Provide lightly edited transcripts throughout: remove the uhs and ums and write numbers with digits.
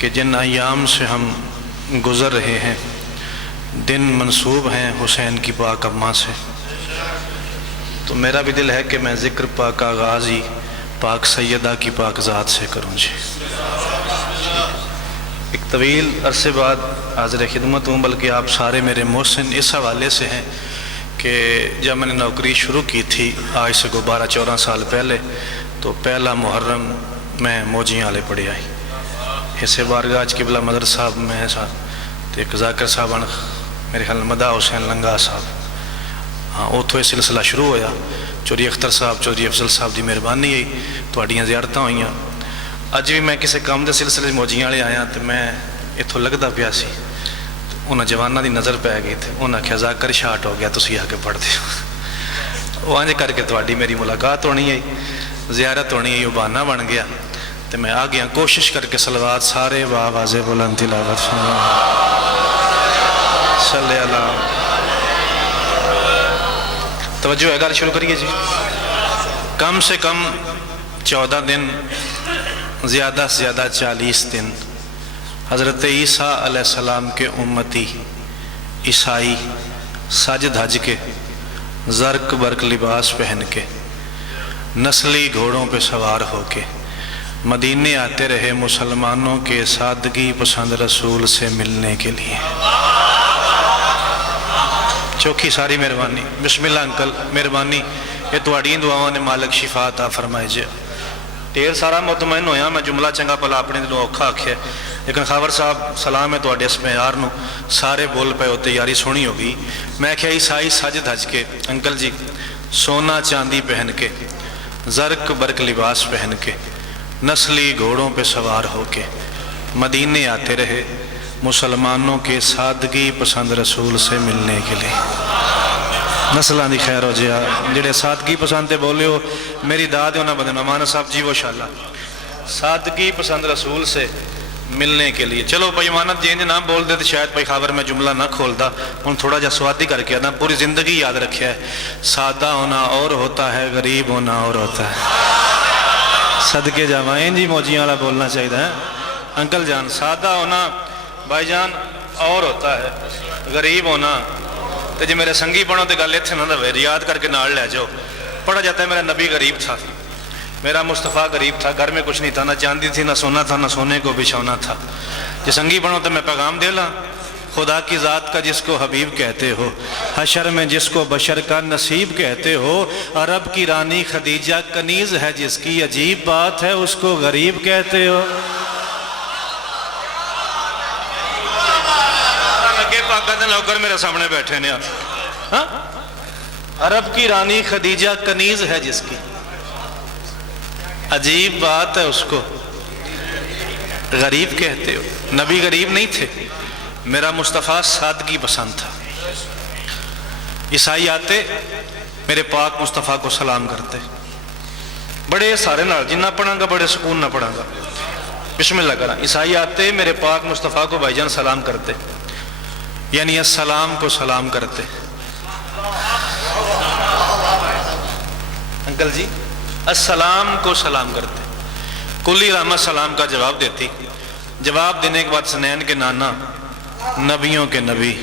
کہ جن ایام سے ہم گزر رہے ہیں دن منسوب ہیں حسین کی پاک اماں سے، تو میرا بھی دل ہے کہ میں ذکر پاک آغاز ہی پاک سیدہ کی پاک ذات سے کروں جی۔ ایک طویل عرصے بعد حاضر خدمت ہوں، بلکہ آپ سارے میرے محسن اس حوالے سے ہیں کہ جب میں نے نوکری شروع کی تھی آج سے 12-14 سال پہلے، تو پہلا محرم میں موجیاں والے پڑے آئی اسے بارگاہ قبلہ مدر صاحب میں ساتھ تو ایک ذاکر صاحب میرے خیال مدہ حسین لنگا صاحب، ہاں اتوں یہ سلسلہ شروع ہویا۔ چوری اختر صاحب چوری افضل صاحب دی مہربانی ہوئی، تھوڑیاں زیارتاں ہوئیاں۔ اج بھی میں کسی کام دے سلسلے موجیاں والے آیا تو میں اتوں لگتا پیا سی، انہاں جواناں دی نظر پی گئی تھی، انہاں آخیا ذاکر شاٹ ہو گیا تسی آ کے پڑھ دیو۔ وہ انج کر کے تھوڑی میری ملاقات ہونی ہے، زیارت ہونی ہے، وہ بہانہ بن گیا تو میں آ گیا۔ کوشش کر کے صلوات سارے بآواز بلند تلاوت صلی اللہ۔ توجہ ہے، گل شروع کریے جی۔ کم سے کم 14 دن، زیادہ سے زیادہ 40 دن حضرت عیسیٰ علیہ السلام کے امتی عیسائی سج دھج کے، زرق برق لباس پہن کے، نسلی گھوڑوں پہ سوار ہو کے مدینے آتے رہے مسلمانوں کے سادگی پسند رسول سے ملنے کے لیے۔ چوکھی ساری مہربانی، بسم اللہ انکل مہربانی، یہ تواڈیاں دعاواں نے مالک شفا عطا فرمائے جے۔ ڈھیر سارا مطمئن ہویا، میں جملہ چنگا پلا اپنے دلوں اوکھا آکھیا، لیکن خاور صاحب سلام ہے تواڈے اس معیار نو، سارے بول پے ہوتے یاری سونی ہوگی۔ میں کہا عیسائی سج دھج کے، انکل جی سونا چاندی پہن کے، زرق برق لباس پہن کے، نسلی گھوڑوں پہ سوار ہو کے مدینے آتے رہے مسلمانوں کے سادگی پسند رسول سے ملنے کے لیے۔ نسلہ دی خیر ہو جیا، جڑے سادگی پسند بولے ہو میری داد ہونا بدن امان صاحب جی وہ شاءاللہ سادگی پسند رسول سے ملنے کے لیے۔ چلو بھائی امانت جی نام بول دے تو شاید بھائی خبر میں جملہ نہ کھولتا، ان تھوڑا جا سوادی کر کے آنا، پوری زندگی یاد رکھیا ہے، سادہ ہونا اور ہوتا ہے، غریب ہونا اور ہوتا ہے۔ صدقے جاوائیں جی موجیاں والا بولنا چاہیے ہے انکل جان، سادہ ہونا بھائی جان اور ہوتا ہے، غریب ہونا تو جی میرے سنگی پڑھو تو گل اتنے نہ رہے، یاد کر کے نال لے جاؤ۔ پڑھا جاتا ہے میرا نبی غریب تھا، میرا مصطفیٰ غریب تھا، گھر میں کچھ نہیں تھا، نہ چاندی تھی نہ سونا تھا، نہ سونے کو بچھونا تھا۔ جی سنگی پڑھو تو میں پیغام دے لا، خدا کی ذات کا جس کو حبیب کہتے ہو، حشر میں جس کو بشر کا نصیب کہتے ہو، عرب کی رانی خدیجہ کنیز ہے جس کی عجیب بات ہے اس کو غریب کہتے ہو۔ نوکر میرے سامنے بیٹھے نے، عرب کی رانی خدیجہ کنیز ہے جس کی عجیب بات ہے اس کو غریب کہتے ہو۔ نبی غریب نہیں تھے، میرا مصطفیٰ سادگی پسند تھا۔ عیسائی آتے میرے پاک مصطفیٰ کو سلام کرتے، بڑے سارے نال جنہ پڑھاں گا بڑے سکون نہ پڑھاں گا، بسم اللہ کرا۔ عیسائی آتے میرے پاک مصطفیٰ کو بھائی جان سلام کرتے، یعنی السلام کو سلام کرتے۔ انکل جی السلام کو سلام کرتے، کلی رحمت سلام کا جواب دیتی، جواب دینے کے بعد سنین کے نانا نبیوں کے نبی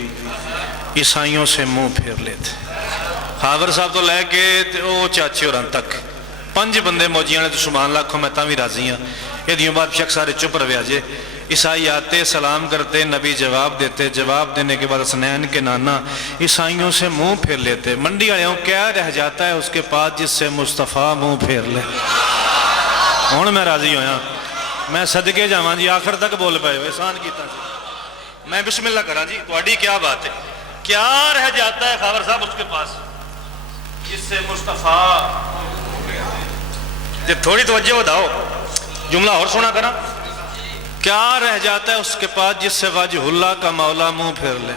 عیسائیوں سے منہ پھیر لیتے۔ خاور صاحب تو لے کے او چاچے اور تک 5 بندے موجیاں نے تو سبحان اللہ کھو میں تاں بھی راضی ہاں، یہ دیوں بعد شخص سارے چپ رویا جے۔ عیسائی آتے سلام کرتے، نبی جواب دیتے، جواب دینے کے بعد حسنین کے نانا عیسائیوں سے منہ پھیر لیتے۔ منڈی آئے ہوں کیا رہ جاتا ہے اس کے پاس جس سے مصطفیٰ منہ پھیر لے۔ ہون میں راضی ہویا، میں صدقے جاواں جی آخر تک بول پائے ہوئے احسان کیتا جی۔ میں بسم اللہ کراں جی، تواڈی کیا بات ہے، کیا رہ جاتا ہے خاور صاحب اس کے پاس جس سے مصطفیٰ، جب تھوڑی توجہ وداؤ جملہ اور سنا کرا، کیا رہ جاتا ہے اس کے پاس جس سے وجہ اللہ کا مولا منہ پھیر لے۔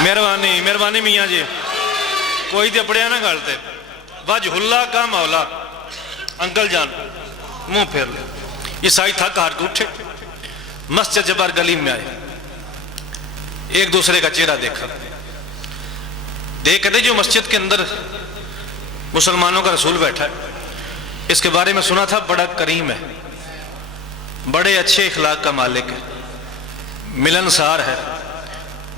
مہربانی مہربانی میاں جی، کوئی دے پڑیا نہ گالتے، وجہ اللہ کا مولا انکل جان منہ پھیر لے۔ عیسائی تھک ہار کے اٹھے، مسجد جبار گلی میں آئے، ایک دوسرے کا چہرہ دیکھا، دیکھتے جو مسجد کے اندر مسلمانوں کا رسول بیٹھا ہے، اس کے بارے میں سنا تھا بڑا کریم ہے، بڑے اچھے اخلاق کا مالک ہے، ملنسار ہے،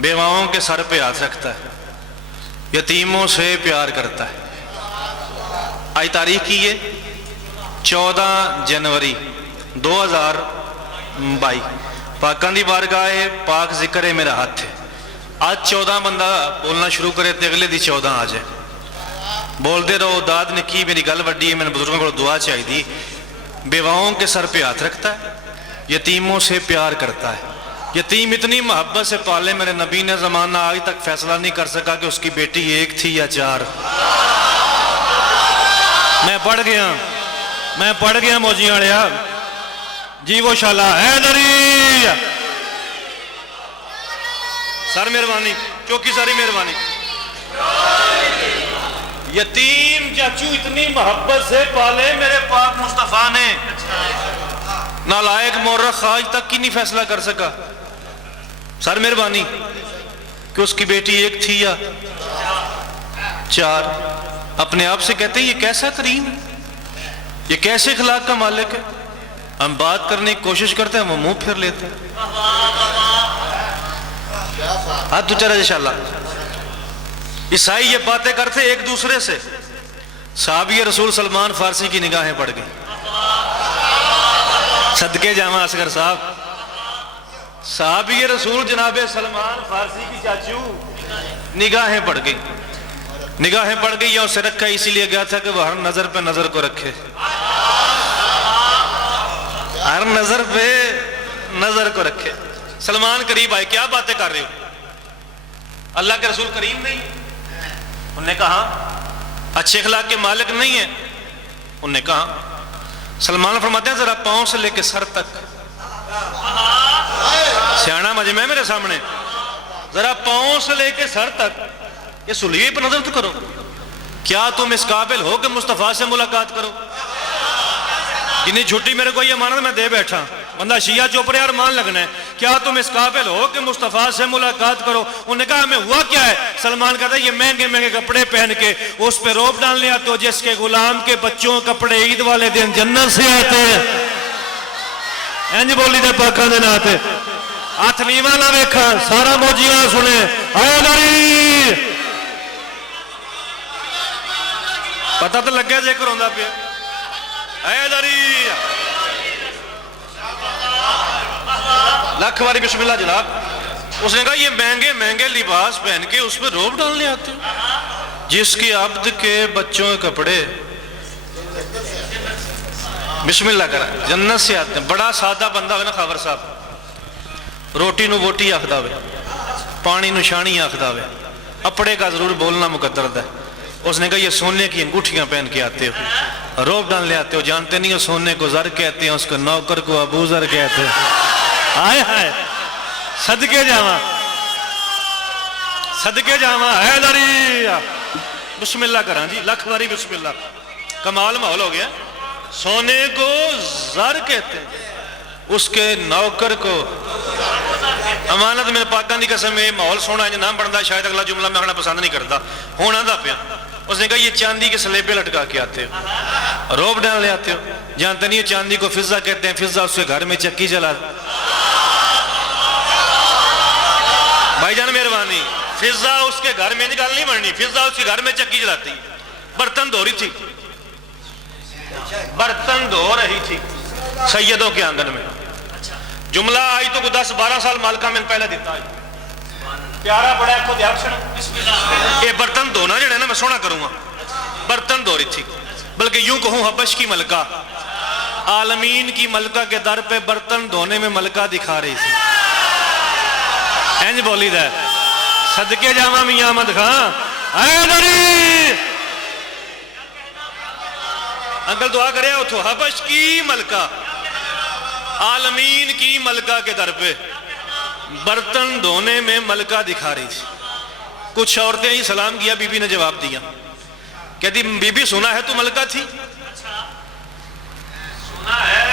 بیواؤں کے سر پہ ہاتھ رکھتا ہے، یتیموں سے پیار کرتا ہے۔ آج تاریخ کی یہ 14 جنوری 2022 پاکان دی بارگاہ پاک ذکر ہے میرا ہاتھ ہے۔ آج 14 بندہ بولنا شروع کرے تے اگلے دی 14 آ جائے، بولتے رہو۔ داد نے کی میری گل وڈی ہے، میں نے بزرگوں کو دعا چاہی دی۔ بیواؤں کے سر پہ ہاتھ رکھتا ہے، یتیموں سے پیار کرتا ہے۔ یتیم اتنی محبت سے پالے، میرے نبی نے زمانہ آج تک فیصلہ نہیں کر سکا کہ اس کی بیٹی ایک تھی یا 4۔ میں پڑھ گیا موجیاں لیا جی وہ شالا حیدری سر مہربانی، چوکی ساری مہربانی۔ یتیم چاچو اتنی محبت سے پالے میرے پاک مصطفیٰ نے، نالائق مورخ آج تک کی نہیں فیصلہ کر سکا۔ سر مہربانی کہ اس کی بیٹی ایک تھی یا 4۔ اپنے آپ سے کہتے ہیں یہ کیسا کریم ہے، یہ کیسے اخلاق کا مالک ہے۔ ہم بات کرنے کی کوشش کرتے ہیں، وہ منہ پھیر لیتے ہیں۔ ہاتھ تو چلا انشاءاللہ۔ عیسائی یہ باتیں کرتے ایک دوسرے سے، صحابی رسول سلمان فارسی کی نگاہیں پڑ گئی۔ صدقے جامع اصغر صاحب، صحابی رسول جناب سلمان فارسی کی چاچو نگاہیں پڑ گئی، نگاہیں پڑ گئی۔ یا اسے رکھا اسی لیے گیا تھا کہ وہ ہر نظر پہ نظر کو رکھے، ہر نظر پہ نظر کو رکھے۔ سلمان قریب آئے، کیا باتیں کر رہے ہو، اللہ کے رسول کریم نہیں؟ انہوں نے کہا اچھے اخلاق کے مالک نہیں ہیں؟ انہوں نے کہا۔ سلمان فرماتے ہیں ذرا پاؤں سے لے کے سر تک، سیانا مجمع ہے میرے سامنے، ذرا پاؤں سے لے کے سر تک یہ سلیے پر نظر تو کرو۔ کیا تم اس قابل ہو کہ مصطفیٰ سے ملاقات کرو؟ جنہیں چھٹی میرے کو یہ مانا میں دے بیٹھا، بندہ شیعہ چوپڑے اور مان لگنا ہے۔ کیا تم اس قابل ہو کہ مصطفیٰ سے ملاقات کرو؟ انہوں نے کہا ہمیں ہوا کیا ہے؟ سلمان کہتا ہے یہ مہنگے مہنگے کپڑے پہن کے اس پہ روب ڈالنے آتے ہو جس کے غلام کے بچوں کپڑے عید والے دن جنت سے آتے ہیں۔ انج بولی دے پاکاں دے ناتے ہاتھ نیواں نہ ویکھا، سارا موجیاں سنے حیدری، پتہ تو لگیا ذکر ہوندا پیا حیدری۔ لاکھ واری بسم اللہ جناب۔ اس نے کہا یہ مہنگے مہنگے لباس پہن کے اس پہ روب ڈالنے آتے ہیں جس کی عبد کے بچوں کے کپڑے بسم اللہ کرا جنت سے آتے ہیں۔ بڑا سادہ بندہ ہوئے نا خاور صاحب، روٹی نو بوٹی آخدا ہوئے، پانی نو شانی آخدا ہوئے، اپڑے کا ضرور بولنا مقدر ہے۔ اس نے کہا یہ سونے کی انگوٹھیاں پہن کے آتے ہو، روب ڈال لے آتے ہو، جانتے نہیں ہو سونے کو زر کہتے ہیں، اس کو نوکر کو ابو زر کہتے ہیں۔ آئے ہائے صدقے جاواں، صدقے جاواں حیدری۔ بسم اللہ کراں جی، لاکھ باری بسم اللہ۔ کمال ماحول ہو گیا۔ سونے کو زر کہتے ہیں، اس کے نوکر کو امانت۔ میرے پاکاں دی قسم یہ ماحول سونا ہے نام بنتا، شاید اگلا جملہ میں آنا پسند نہیں کرتا، ہونا دا پیا۔ اس نے کہا یہ چاندی کے سلیبے لٹکا کے آتے ہو، روب ڈال لے آتے ہو، جانتے نہیں ہو چاندی کو فضہ کہتے ہیں، فضہ اس کے گھر میں چکی چلا۔ بھائی جان مہربانی، فضہ اس کے گھر میں گل نہیں بننی، فضہ اس کے گھر میں چکی چلاتی۔ برتن دھو رہی تھی، برتن دھو رہی تھی سیدوں کے آنگن میں۔ جملہ آئی تو 10-12 سال مالکہ میں پہلے دیتا ہے، پیارا بڑا ایک کو دیاب چھڑا۔ یہ برتن دھونا جڑے نا میں سونا کروں گا، برتن دھو رہی تھی، بلکہ یوں کہوں حبش کی ملکہ، عالمین کی ملکہ کے در پہ برتن دھونے میں ملکہ دکھا رہی تھی۔ اینج بولی دا صدقے جامع میاں احمد خان حیدری۔ انکل دعا کرے اتھو، حبش کی ملکہ، عالمین کی ملکہ کے در پہ برتن دھونے میں ملکہ دکھا رہی تھی۔ کچھ عورتیں ہی سلام کیا، بی بی نے جواب دیا، کہتی بی بی سنا ہے تو ملکہ تھی؟ سنا ہے،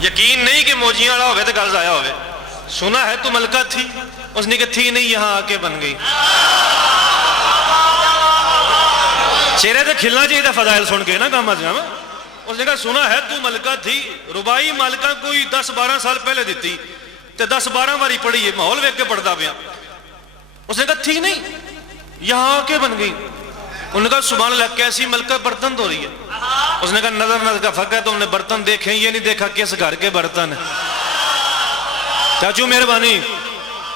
یقین نہیں کہ موجیاں والا ہوئے تو گل ضائع ہوئے۔ سنا ہے تو ملکہ تھی؟ اس نے کہا تھی نہیں، یہاں آ کے بن گئی۔ چہرے تو کھلنا چاہیے تھا فضائل سن کے نا، کام از کام اس نے کہا سنا ہے تو ملکہ تھی، ربائی ملکہ کوئی 10-12 سال پہلے دیتی تے 10-12 باری پڑھی ہے، ماحول ویک کے پڑھتا پیا۔ اس نے کہا تھی نہیں، یہاں کے بن گئی۔ انہوں نے کہا سبحان اللہ، کیسی ملکہ برتن دھو رہی ہے؟ اس نے کہا نظر کا فرق ہے، تم نے برتن دیکھے یہ نہیں دیکھا کس گھر کے برتن ہیں۔ چاچو مہربانی،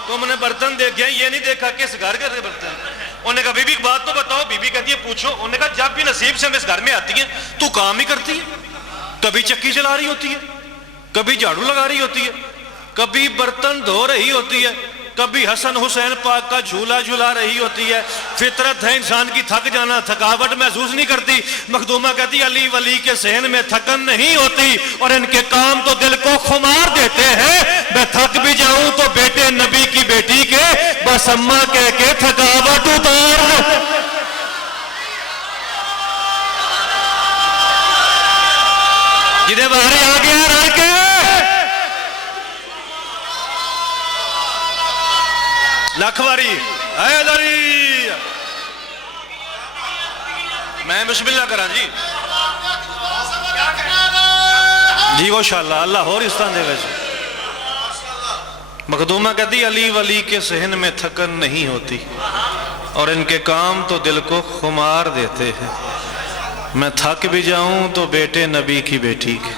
تم نے برتن دیکھے یہ نہیں دیکھا کس گھر کے برتن ہیں۔ انہوں نے کہا بی بی ایک بات تو بتاؤ۔ بی بی کہتی ہے پوچھو۔ انہوں نے کہا جب بھی نصیب سے ہم اس گھر میں آتی ہیں تو کام ہی کرتی ہے، کبھی چکی چلا رہی ہوتی ہے، کبھی جھاڑو لگا رہی ہوتی ہے، کبھی برتن دھو رہی ہوتی ہے، کبھی حسن حسین پاک کا جھولا جھلا رہی ہوتی ہے۔ فطرت ہے انسان کی تھک جانا، تھکاوٹ محسوس نہیں کرتی۔ مخدومہ کہتی علی ولی کے صحن میں تھکن نہیں ہوتی، اور ان کے کام تو دل کو خمار دیتے ہیں۔ میں تھک بھی جاؤں تو بیٹے نبی کی بیٹی کے بس اماں کہہ کے تھکاوٹ اتار۔ جدے باہر آ گیا رہ کے لکھ واری اے دری میں بسم اللہ کرا جی جی وہ شاءاللہ اللہ اور اس طرح دے گا جی۔ مخدومہ کہتی علی ولی کے صحن میں تھکن نہیں ہوتی، اور ان کے کام تو دل کو خمار دیتے ہیں۔ میں تھک بھی جاؤں تو بیٹے نبی کی بیٹی کے،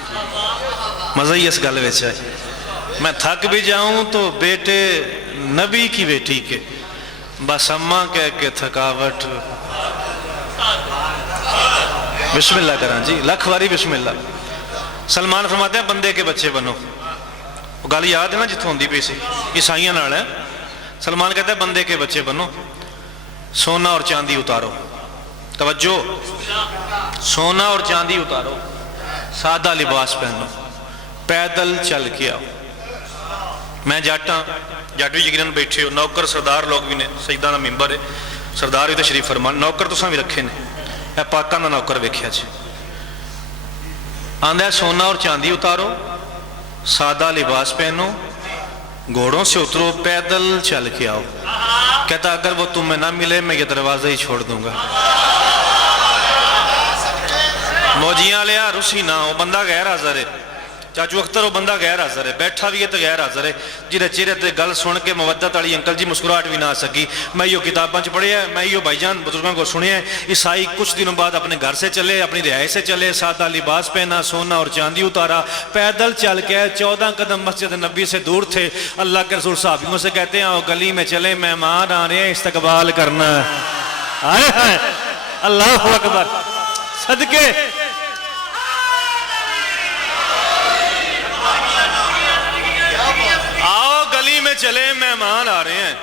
مزہ ہی اس گل وچ ہے، میں تھک بھی جاؤں تو بیٹے نبی کی بیٹی کے بس اماں کہہ کے تھکاوٹ۔ بسم اللہ کران جی لکھ واری بسم اللہ۔ سلمان فرماتے ہیں بندے کے بچے بنو، وہ گل یاد ہے نا جتوں ہوندی پئی سی عیسائیاں نال ہے۔ سلمان کہتا ہے بندے کے بچے بنو، سونا اور چاندی اتارو، توجہ، سونا اور چاندی اتارو، سادہ لباس پہنو، پیدل چل کے آؤ۔ میں جاٹاں، جٹ بھی یقیناً بیٹھے ہو، نوکر سردار لوگ بھی نے، سجدہ دا ممبر ہے، سردار بھی تشریف فرمان، نوکر تساں بھی رکھے نے، اے پاکاں دا نوکر ویکھیا جی۔ آندا ہے سونا اور چاندی اتارو، سادہ لباس پہنو، گھوڑوں سے اترو، پیدل چل کے آؤ۔ کہتا اگر وہ تمہیں نہ ملے میں یہ دروازہ ہی چھوڑ دوں گا۔ موجیاں لیا رسی نہ ہو، بندہ غیر حاضر ہے، چاچو اختر وہ بندہ غیر حاضر ہے، بیٹھا بھی ہے تو غیر حاضر ہے، جنہیں چہرے تے گل سن کے مودت والی انکل جی مسکراہٹ بھی نہ آ سکی۔ میں یہ کتاباں چ پڑھیا ہے، میں یہ بھائی جان بزرگوں کو سنیا ہے، عیسائی کچھ دنوں بعد اپنے گھر سے چلے، اپنی رہائش سے چلے، سادہ لباس پہنا، سونا اور چاندی اتارا، پیدل چل کے 14 قدم مسجد نبی سے دور تھے۔ اللہ کے رسول صحابیوں سے کہتے ہیں گلی میں چلے، مہمان آ رہے ہیں، استقبال کرنا ہے۔ اللہ اکبر، صدقے چلے، مہمان آ رہے ہیں،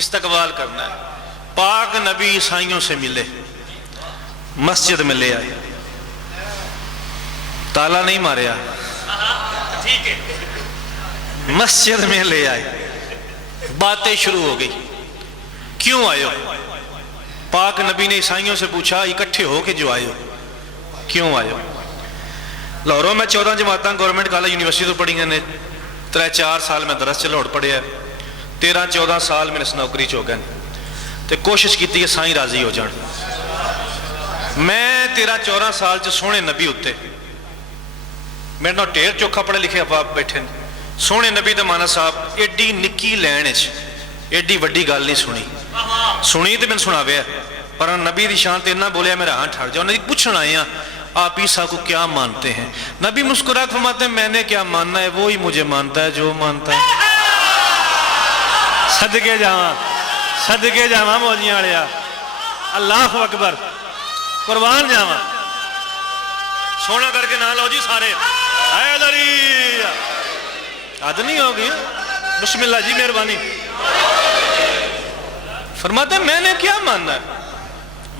استقبال کرنا ہے۔ پاک نبی عیسائیوں سے ملے، مسجد میں لے آئے، تالا نہیں ماریا، مسجد میں لے آئے، باتیں شروع ہو گئی، کیوں آئے ہو؟ پاک نبی نے عیسائیوں سے پوچھا اکٹھے ہو کے جو آئے ہو کیوں آئے ہو؟ لاہوروں میں 14 جماعتاں گورنمنٹ کالج یونیورسٹی تو پڑھی نے، 3-4 سال میں درس چلوڑ پڑھے ہے، 13-14 سال میں اس نوکری چو گئے تے کوشش کی کہ سائیں راضی ہو جان۔ میں 13-14 سال چ سونے نبی ہوتے میرے نال ٹیر چوکھا پڑھے لکھے آپ بیٹھے سونے نبی دا مانا صاحب ایڈی نکی لین ایڈی وڈی گل نہیں سنی تو میں سناویا، پر نبی دی شان تے اتنا بولیا میرا ہاں ٹھڑ جاؤ۔ نبی پوچھنا آئے ہیں آپ عیسیٰ کو کیا مانتے ہیں؟ نبی مسکرا کے فرماتے ہیں میں نے کیا ماننا ہے، وہی مجھے مانتا ہے جو مانتا ہے۔ صدقے جاواں موجیاں والیا، اللہ اکبر، قربان جاواں، سونا کر کے نہ لو جی سارے، حیدری حد نہیں ہوگی، بسم اللہ جی مہربانی۔ فرماتے ہیں میں نے کیا ماننا ہے،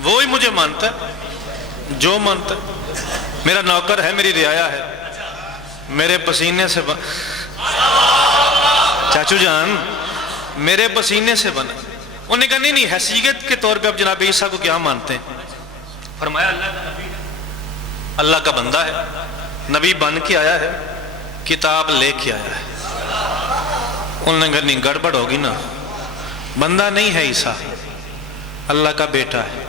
وہی مجھے مانتا ہے جو مانتا ہے۔ میرا نوکر ہے، میری رعایا ہے، میرے پسینے سے چاچو جان میرے پسینے سے بنا۔ انہوں نے کہا نہیں حیثیت کے طور پہ اب جناب عیسیٰ کو کیا مانتے ہیں؟ فرمایا اللہ کا نبی ہے، اللہ کا بندہ ہے، نبی بن کے آیا ہے، کتاب لے کے آیا ہے۔ انہوں نے کہا نہیں گڑبڑ ہوگی نا، بندہ نہیں ہے عیسیٰ، اللہ کا بیٹا ہے۔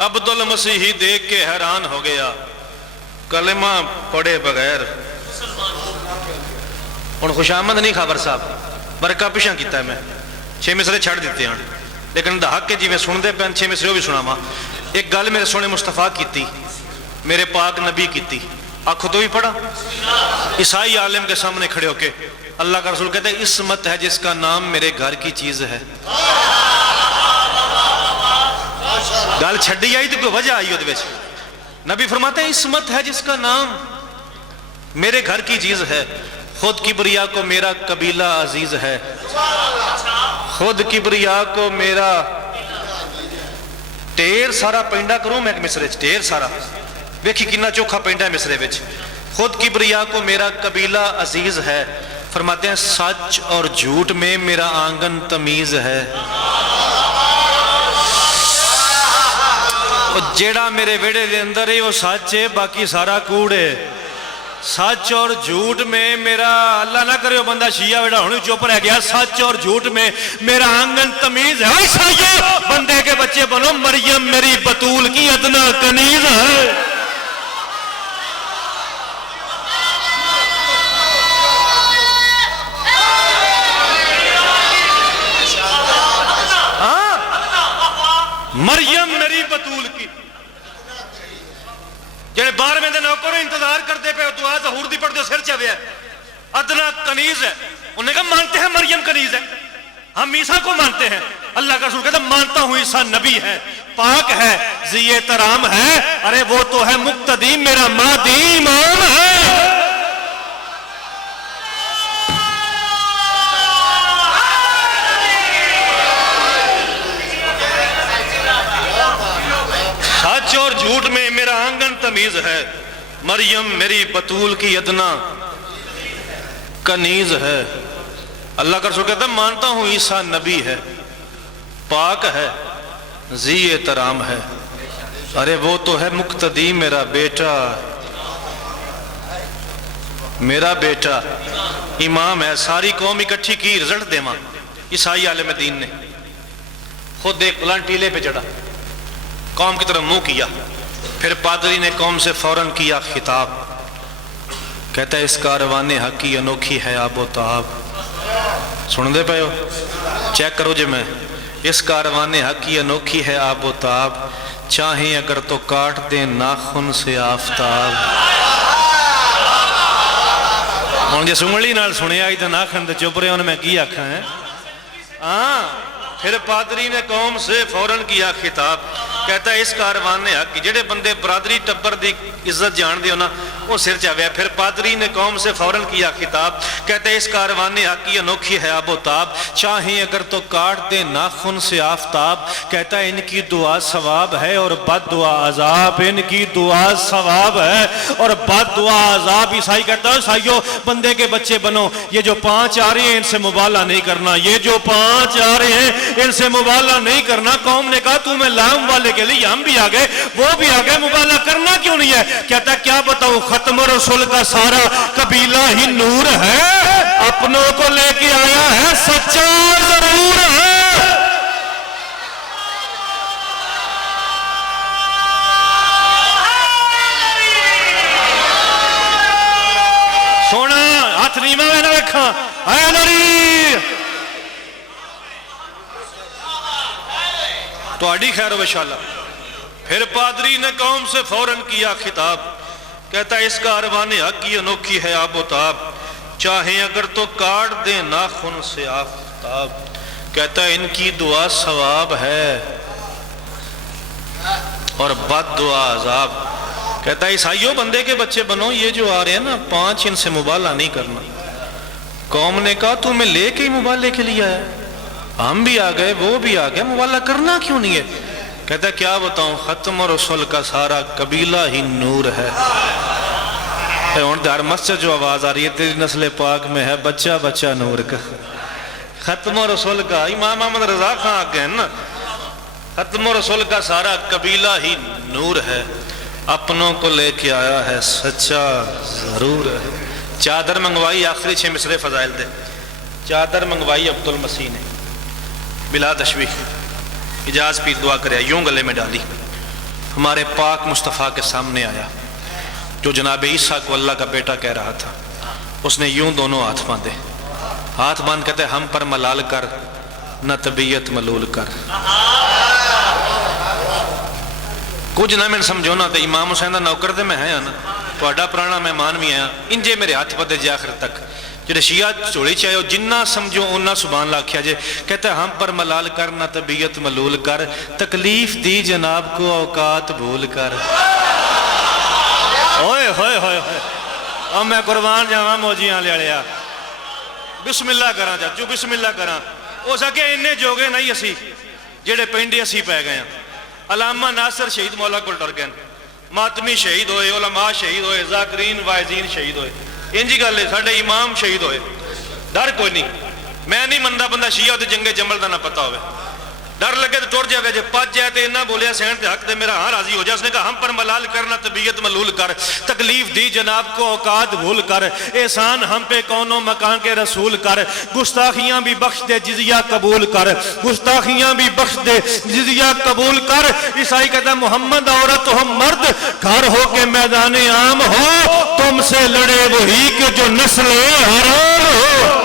عبدل مسیحی دیکھ کے حیران ہو گیا، کلمہ پڑھے بغیر ہوں خوشامد نہیں خبر صاحب برکا پیچھا کیتا ہے میں 6 مصرے چھڑ دیتے ہیں لیکن حق کے جی میں سنتے پہ 6 مصرے وہ بھی سناواں۔ ایک گل میرے سونے مصطفیٰ کیتی، میرے پاک نبی کیتی، آنکھوں تو بھی پڑھا عیسائی عالم کے سامنے کھڑے ہو کے اللہ کا رسول کہتے ہیں عصمت ہے جس کا نام میرے گھر کی چیز ہے۔ گل چھڈی آئی تو کوئی وجہ آئی وہ، نبی فرماتے ہیں عصمت ہے جس کا نام میرے گھر کی چیز ہے، خود کبریا کو میرا قبیلہ عزیز ہے، خود کبریا کو میرا ڈھیر سارا پینڈا کروں میں ایک مصرے ڈھیر سارا ویکھی کنا چوکھا پینڈا ہے مصرے وچ، خود کبریا کو میرا قبیلہ عزیز ہے، فرماتے ہیں سچ اور جھوٹ میں میرا آنگن تمیز ہے، جیڑا میرے ویڑے دے اندر ہے وہ سچ ہے باقی سارا کوڑ ہے، سچ اور جھوٹ میں میرا، اللہ نہ کرے وہ بندہ شیعہ ویڑا ہونے چوپ رہ گیا، سچ اور جھوٹ میں میرا آنگن تمیز ہے، عیسائیو بندے کے بچے بنو، مریم میری بطول کی ادنا کنیز ہے۔ مریم میری بطول کی، جنہیں 12ویں دن نوکروں انتظار کرتے پہ دعا ظہور دی پڑھتے سر چوے ہے، ادنا کنیز ہے، انہوں نے کہا مانتے ہیں مریم کنیز ہے، ہم عیسیٰ کو مانتے ہیں، اللہ کا رسول کہتا مانتا ہوں عیسیٰ نبی ہے، پاک ہے، ذی احترام ہے، ارے وہ تو ہے مقتدی میرا مہدی امام ہے۔ سچ اور جھوٹ میں میرا آنگن تمیز ہے، مریم میری بطول کی ادنا کنیز ہے، اللہ کا رسول کہتا ہے مانتا ہوں عیسیٰ نبی ہے، پاک ہے، ذی احترام ہے، ارے وہ تو ہے مقتدی میرا بیٹا، میرا بیٹا امام ہے۔ ساری قوم اکٹھی کی، رزلٹ دے ماں عیسائی عالم دین نے خود ایک بلند ٹیلے پہ چڑھا، قوم کی طرف منہ کیا، پھر پادری نے قوم سے فوراً کیا خطاب، کہتا ہے اس کاروان حق کی انوکھی ہے آب و تاب، سن دے پہ ہو چیک کرو جی، میں اس کاروان حق کی انوکھی ہے آب و تاب، چاہیں اگر تو کاٹ دیں ناخن سے آفتاب۔ ہوں جی سنگلی نال سنے آئی تو ناخن تو چپ رہے انہیں میں کی آکھا ہے، ہاں پھر پادری نے قوم سے فوراً کیا خطاب، کہتا ہے اس کاروان حق کی، جڑے بندے برادری ٹبر دی عزت جان دی ہونا وہ سر چاویا، پھر پادری نے قوم سے فوراً کیا خطاب، کہتا ہے اس کاروان حق کی انوکھی ہے آب و تاب، چاہیں اگر تو کاٹ دے ناخن سے آفتاب، کہتا ہے ان کی دعا ثواب ہے اور بد دعا عذاب، ان کی دعا ثواب ہے اور بد دعا عذاب۔ عیسائی کہتا ہے عیسائیو بندے کے بچے بنو، یہ جو 5 آ رہے ہیں ان سے مبالغہ نہیں کرنا، یہ جو 5 آ رہے ہیں ان سے مبالغہ نہیں کرنا۔ قوم نے کہا تو میں لام والے کے لیے ہم بھی آگئے وہ بھی آگئے، مبالغہ کرنا کیوں نہیں ہے؟ کہتا ہے کیا بتاؤں ختم رسول کا سارا قبیلہ ہی نور ہے، اپنوں کو لے کے آیا ہے سچا ضرور ہے۔ سونا ہاتھ نیمہ میں نہ رکھا، اے نری تو اڈی خیر ہو انشاءاللہ۔ پھر پادری نے قوم سے فوراً کیا خطاب، کہتا ہے اس کاروان حق کی انوکھی ہے آب و تاب، چاہیں اگر تو کاٹ دیں ناخن سے آفتاب، کہتا ہے ان کی دعا ثواب ہے اور بد دعا عذاب۔ کہتا ہے عیسائیوں بندے کے بچے بنو، یہ جو آ رہے ہیں نا 5 ان سے مبالغہ نہیں کرنا۔ قوم نے کہا تو میں لے کے ہی مبالغے کے لیے آیا، ہم بھی آ گئے وہ بھی آ گئے، مبالغہ کرنا کیوں نہیں ہے؟ کہتا ہے کیا بتاؤں ختم رسول کا سارا قبیلہ ہی نور ہے۔ ہر مسجد جو آواز آ رہی ہے تیری نسل پاک میں ہے بچہ بچہ نور کا، ختم رسول کا امام محمد رضا خان آگے ہیں نا، ختم رسول کا سارا قبیلہ ہی نور ہے، اپنوں کو لے کے آیا ہے سچا ضرور ہے۔ چادر منگوائی، آخری 6 مصرے فضائل دے، چادر منگوائی عبدالمسیح نے بلا تشویق، اجاز پیر دعا کرے یوں گلے میں ڈالی، ہمارے پاک مصطفیٰ کے سامنے آیا جو جناب عیسیٰ کو اللہ کا بیٹا کہہ رہا تھا. اس نے یوں دونوں ہاتھ باندھے, ہاتھ باندھ کہتے ہم پر ملال کر نہ طبیعت ملول کر. کچھ نہ میں سمجھو نا تو امام حسین دا نوکر تے میں ہے نا, تہاڈا پرانا مہمان بھی ہے, انجے میرے ہاتھ پتے جے آخر تک. جڑے شیعہ چوڑی چاہے جنہ سمجھو انہ سبحان اللہ آکھیا جے. کہتے ہم پر ملال کر نہ طبیعت ملول کر, تکلیف دی جناب کو اوقات بھول کر. اوئے ہوئے ہوئے ہوئے, اور میں قربان جاواں موجیاں لیا بسم اللہ کراں چاچو, بسم اللہ کراں. ہو سکے انہیں جوگے نہیں اسی جڑے پینڈے اسی پہ گئے ہیں. علامہ ناصر شہید مولا کو ٹر گئے, ماتمی شہید ہوئے, علماء شہید ہوئے, ذاکرین وائزین شہید ہوئے. انجی گل ہے, ساڈے امام شہید ہوئے. ڈر کوئی نہیں, میں نہیں مندا بندہ شیعہ تے جنگ جمل دا نہ پتہ ہوئے. ڈر لگے تو ٹر جائے, جے پچ جائے تو اتنا بولیا سین تے حق دے میرا ہاں راضی ہو جائے. اس نے کہا ہم پر ملال کرنا طبیعت ملول کر, تکلیف دی جناب کو اوقات بھول کر, احسان ہم پہ کونوں مکان کے رسول کر, گستاخیاں بھی بخش دے جزیہ قبول کر, گستاخیاں بھی بخش دے جزیہ قبول کر. عیسائی کہتا ہے محمد عورت ہو مرد, گھر ہو کے میدان عام ہو, تم سے لڑے وہی کہ جو نسل حرام ہو.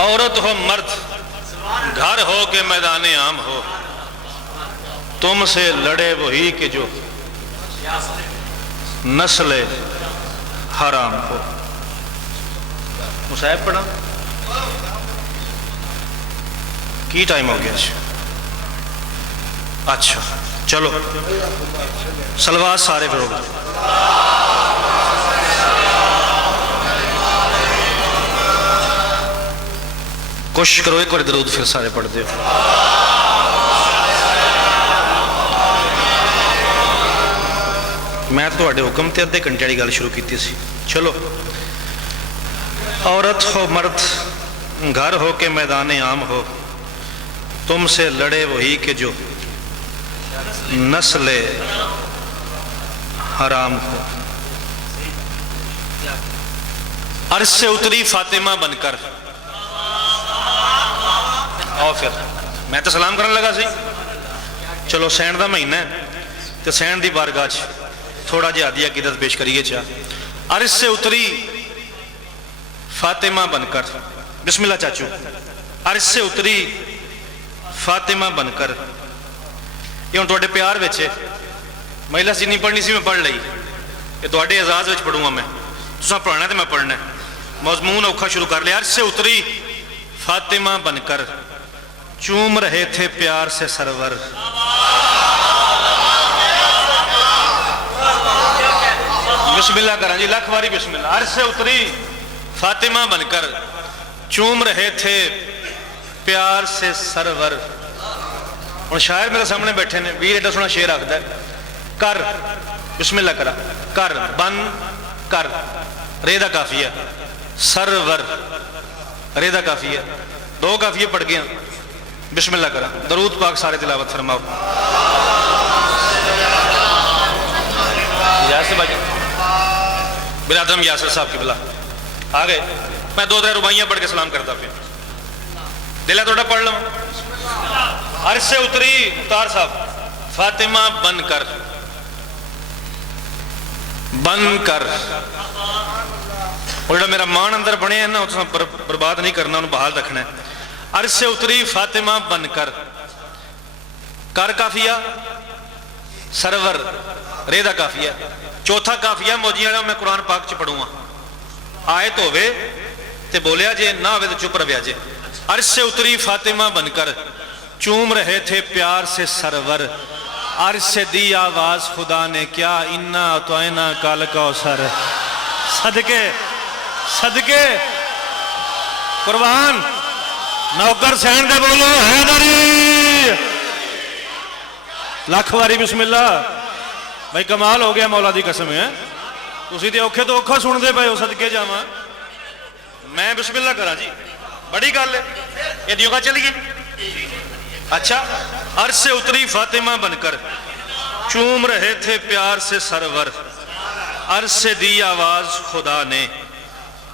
عورت ہو مرد, گھر ہو کے میدان عام ہو, تم سے لڑے وہی کہ جو نسل حرام ہو. مصاحب پڑھا کی ٹائم ہو گیا؟ اچھا چلو سلوات سارے پھر ہوگا. کوشش کرو ایک اور درود پھر سارے پڑھ دے. میں تو اڈے حکم تے ادھے گھنٹے والی گل شروع کی سی. چلو عورت ہو مرد, گھر ہو کے میدان عام ہو, تم سے لڑے وہی کہ جو نسل حرام ہو. عرش سے اتری فاطمہ بن کر. آؤ پھر میں تو سلام کرنے لگا سی. چلو سین دا مہینہ ہے تو سین دی بارگاہ تھوڑا جہا ہدیہ عقیدت پیش کریے. چاہ عرش سے اتری فاطمہ بن کر, بسم اللہ چاچو. عرش سے اتری فاطمہ بن کر. یہ ہوں تھوڑے پیار وچے مہیلا سی نہیں پڑھنی سی, میں پڑھ لئی. یہ تھوڑے اعزاز وچ پڑھوں گا میں, تساں پڑھنا ہے تو میں پڑھنا ہے. مضمون اوکھا شروع کر لیا. عرش سے اتری فاطمہ بن کر, چوم رہے تھے پیار سے سرور. بسم اللہ کریں جی, لاکھ باری بسم اللہ. عرش سے اتری فاطمہ بن کر, چوم رہے تھے پیار سے سرور. اور شاعر میرے سامنے بیٹھے نے, ویر ایڈا سونا شعر آخدا ہے. کر بسم اللہ کرا, کر بن کر, ریدہ کافی ہے, سرور ریدہ کافی ہے, دو کافیے پڑھ گیا. بسم اللہ کرا, درود پاک سارے تلاوت فرماؤ. یاسر بھائی برادرم یاسر صاحب کی بلا آ گئے. میں دو ترے ربائیاں پڑھ کے سلام کرتا پھر دلہ توڑا پڑھ لوں. عرش سے اتری مختار صاحب فاطمہ بن کر, بن کر. اور میرا مان اندر بنے ہیں نا, برباد نہیں کرنا, انہوں بحال رکھنا ہے. عرش سے اتری فاطمہ بن کر, کر کافیہ, سرور ریدہ کافیہ. چوتھا کافیہ موجیاں میں قرآن پاک چ پڑھوں گا. آیت ہوئے تے بولیا جے, نہ ہوئے تو چپ رویا جے. عرش سے اتری فاطمہ بن کر, چوم رہے تھے پیار سے سرور. عرش سے دی آواز خدا نے کیا, انا اطعنا کال کوثر. صدقے صدقے قربان نوکر سین دے بولو حیدری. لاکھ واری بسم اللہ. بھائی کمال ہو گیا مولا دی قسم ہے. تسی تے اوکھے تو اوکھا سن دے پئے ہو, صدقے جاواں. میں بسم اللہ کرا جی, بڑی گل ہے. یہ دیوں کا چلی گئی. اچھا, عرش سے اتری فاطمہ بن کر, چوم رہے تھے پیار سے سرور. عرش سے دی آواز خدا نے,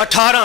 18।